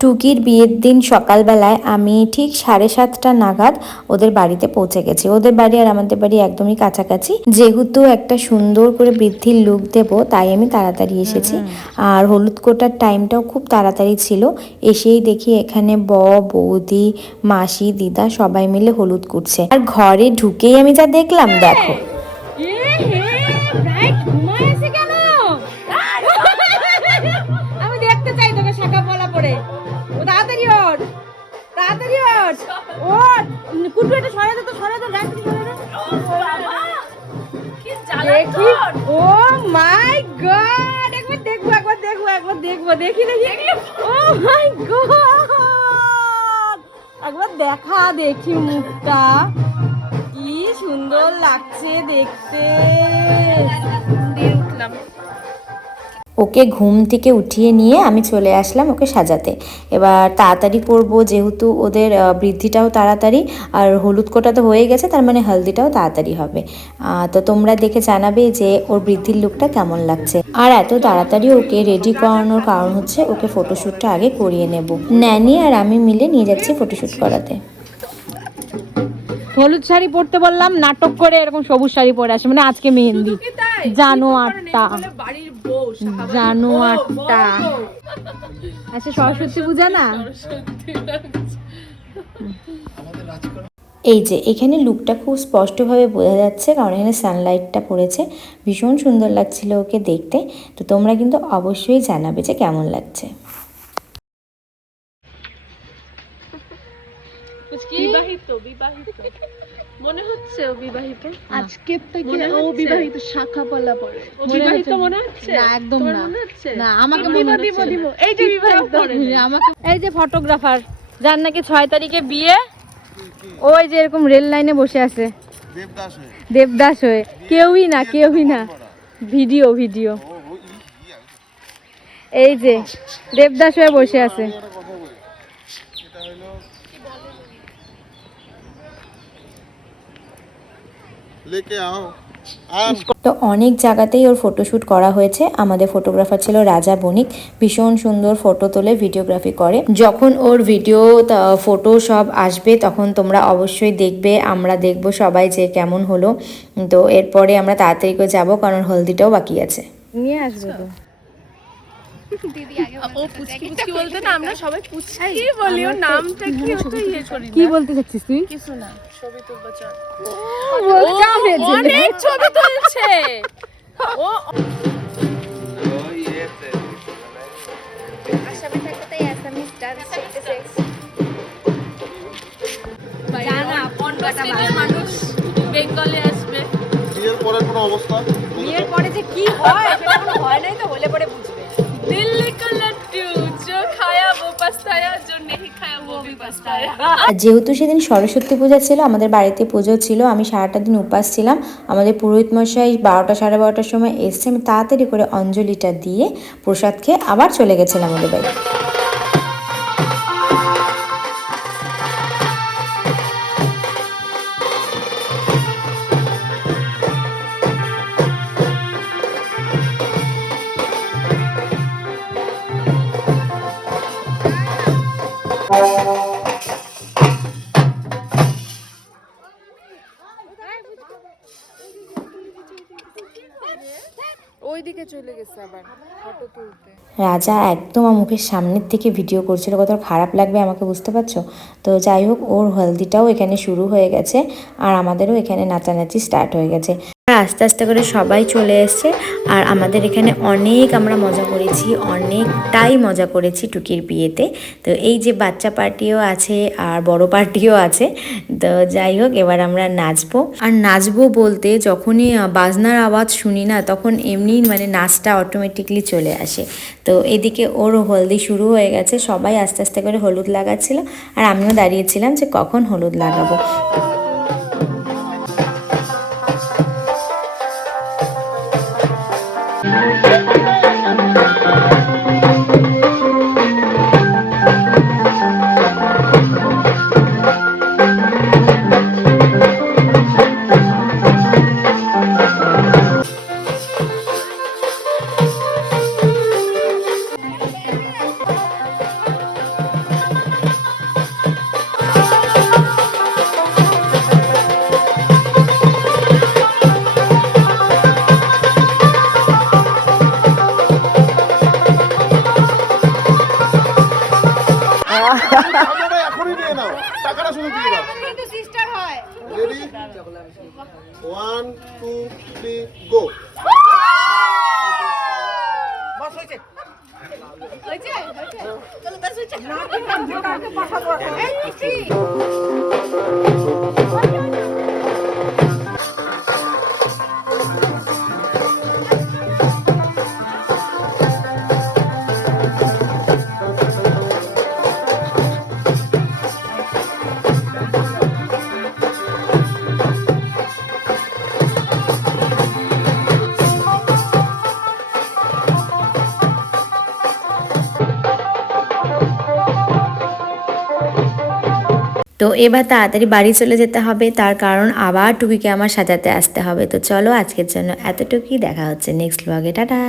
টুকির বিয়ের দিন সকালবেলায় আমি ঠিক 7:30টা নাগাদ ওদের বাড়িতে পৌঁছে গেছি। ওদের বাড়ি আর আমাদের বাড়ি একদমই কাছাকাছি। যেহেতু একটা সুন্দর করে বৃদ্ধির লুক দেব, তাই আমি তাড়াতাড়ি এসেছি। আর হলুদ কোটার টাইমটাও খুব তাড়াতাড়ি ছিল। এসেই দেখি এখানে বৌদি, মাসি, দিদা সবাই মিলে হলুদ কুটছে। আর ঘরে ঢুকেই আমি যা দেখলাম, দেখো। আমি দেখতে চাই তোকে শাখা পলা পরে। তাড়াতাড়ি ওঠ, তাড়াতাড়ি ওঠ, ওঠ। কুটু এটা সরে দে, তো সরে দে, রাখি সরে দে। দেখি, ও মাই গড, একবার দেখবো, একবার দেখবো, একবার দেখবো, দেখি দেখি। ও মাই গড, একবার দেখা, দেখি মুখটা কি সুন্দর লাগছে দেখতে। উঠলাম। ওকে ঘুম থেকে উঠিয়ে নিয়ে আমি চলে আসলাম ওকে সাজাতে। এবার তাড়াতাড়ি করবো, যেহেতু ওদের বৃদ্ধিটাও তাড়াতাড়ি আর হলুদ কোটা তো হয়ে গেছে, তার মানে হলদিটাও তাড়াতাড়ি হবে। তো তোমরা দেখে জানাবে যে ওর বৃদ্ধির লুকটা কেমন লাগছে। আর এত তাড়াতাড়ি ওকে রেডি করানোর কারণ হচ্ছে ওকে ফটোশ্যুটটা আগে করিয়ে নেব। ন্যানি আর আমি মিলে নিয়ে যাচ্ছি ফটোশ্যুট করাতে। হলুদ শাড়ি পরতে বললাম, নাটক করে এরকম সবুজ শাড়ি পরে আসে, মানে আজকে মেহেন্দি। জানোয়ারটা, জানোয়ারটা। আচ্ছা, সরস্বতী পূজা না? এই যে এখানে লুকটা খুব স্পষ্টভাবে বোঝা যাচ্ছে, কারণ এখানে সানলাইটটা পড়েছে। ভীষণ সুন্দর লাগছিল ওকে দেখতে। তো তোমরা কিন্তু অবশ্যই জানাবে যে কেমন লাগছে। বিবাহিত বিবাহিত মনে হচ্ছে ও বিবাহিত। আজকে থেকে ও বিবাহিত, শাখা পলা পরে। ও বিবাহিত মনে হচ্ছে? না, একদম না। মনে হচ্ছে না, আমাকে মনে হচ্ছে। এই যে বিবাহিত, আমাকে এই যে ফটোগ্রাফার যার নাকি 6 তারিখে বিয়ে, ওই যে এরকম রেল লাইনে বসে আছে দেবদাস হয়ে। কেউই না, কেউই না, ভিডিও ভিডিও। এই যে দেবদাস হয়ে বসে আছে। তো অনেক জায়গাতেই ওর ফটোশ্যুট করা হয়েছে। আমাদের ফটোগ্রাফার ছিল রাজা বণিক, ভীষণ সুন্দর ফটো তোলে, ভিডিওগ্রাফি করে। যখন ওর ভিডিও ফটো সব আসবে তখন তোমরা অবশ্যই দেখবে, আমরা দেখব সবাই যে কেমন হলো। তো এরপরে আমরা তাড়াতাড়ি করে যাবো, কারণ হলদিটাও বাকি আছে। নিয়ে আসবে তো দিদি আগে ও পুচকি পুচকি বলতে না, আমরা সবাই পুচকি বলি। ওর নামটা কি হতো ইয়ে করি না। কি বলতে চাচ্ছিস তুই? কিছু না, ছবি তুলবো চল। অনেক ছবি তুলছে ও। আসামে থাকতে তাই অ্যাসামিস ডান্স শিখতেছে। জানা পন্ডাটের মানুষ বেঙ্গলে আসবে। বিয়ের পরে কোনো অবস্থা, বিয়ের পরে যে কি হয় সেটা কোনো হয় নাই, তো হলে পরে বুঝবে। দিল্লি কা লাড্ডু जो खाया वो पछताया, जो नहीं खाया वो भी पछताया। আর যেহেতু সেদিন সরস্বতী পূজা ছিল, আমাদের বাড়িতে পুজো ছিল, আমি সারাটা দিন উপাস ছিলাম। আমাদের পুরোহিত মশাই 12টা সাড়ে 12টার সময় এসছে। আমি তাড়াতাড়ি করে অঞ্জলিটা দিয়ে প্রসাদ খেয়ে আবার চলে গেছিলাম ওদের বাড়ি। ওইদিকে চলে গেছে আবার ফটো তুলতে। রাজা একদম আমার মুখের সামনের থেকে ভিডিও করছিল, কত খারাপ লাগবে আমাকে বুঝতে পারছো। তো যাই হোক, ওর হলদিটাও এখানে শুরু হয়ে গেছে আর আমাদেরও এখানে নাচানাচি স্টার্ট হয়ে গেছে। আর আস্তে আস্তে করে সবাই চলে এসছে। আর আমাদের এখানে অনেক আমরা মজা করেছি, অনেকটাই মজা করেছি টুকির বিয়েতে। তো এই যে বাচ্চা পার্টিও আছে আর বড় পার্টিও আছে। তো যাই হোক, এবার আমরা নাচবো। আর নাচবো বলতে যখনই বাজনার আওয়াজ শুনি না, তখন এমনি মানে নাচটা অটোমেটিকলি চলে আসে। তো এদিকে ওর হলদি শুরু হয়ে গেছে, সবাই আস্তে আস্তে করে হলুদ লাগাচ্ছিল আর আমিও দাঁড়িয়েছিলাম যে কখন হলুদ লাগাবো। টাকাটা এখনই নিয়ে নাও, টাকাটা শুধু দিয়ে দাও। কিন্তু সিস্টার হয়। রেডি 1 2 3 গো। হয়েছে? হয়েছে? চলো ব্যাস হয়েছে। এই মিষ্টি। তো এবার তাড়াতাড়ি বাড়ি চলে যেতে হবে, তার কারণ আবার টুকিকে আমার সাজাতে আসতে হবে। তো চলো আজকের জন্য এতটুকুই, দেখা হচ্ছে নেক্সট ব্লগে, টাটা।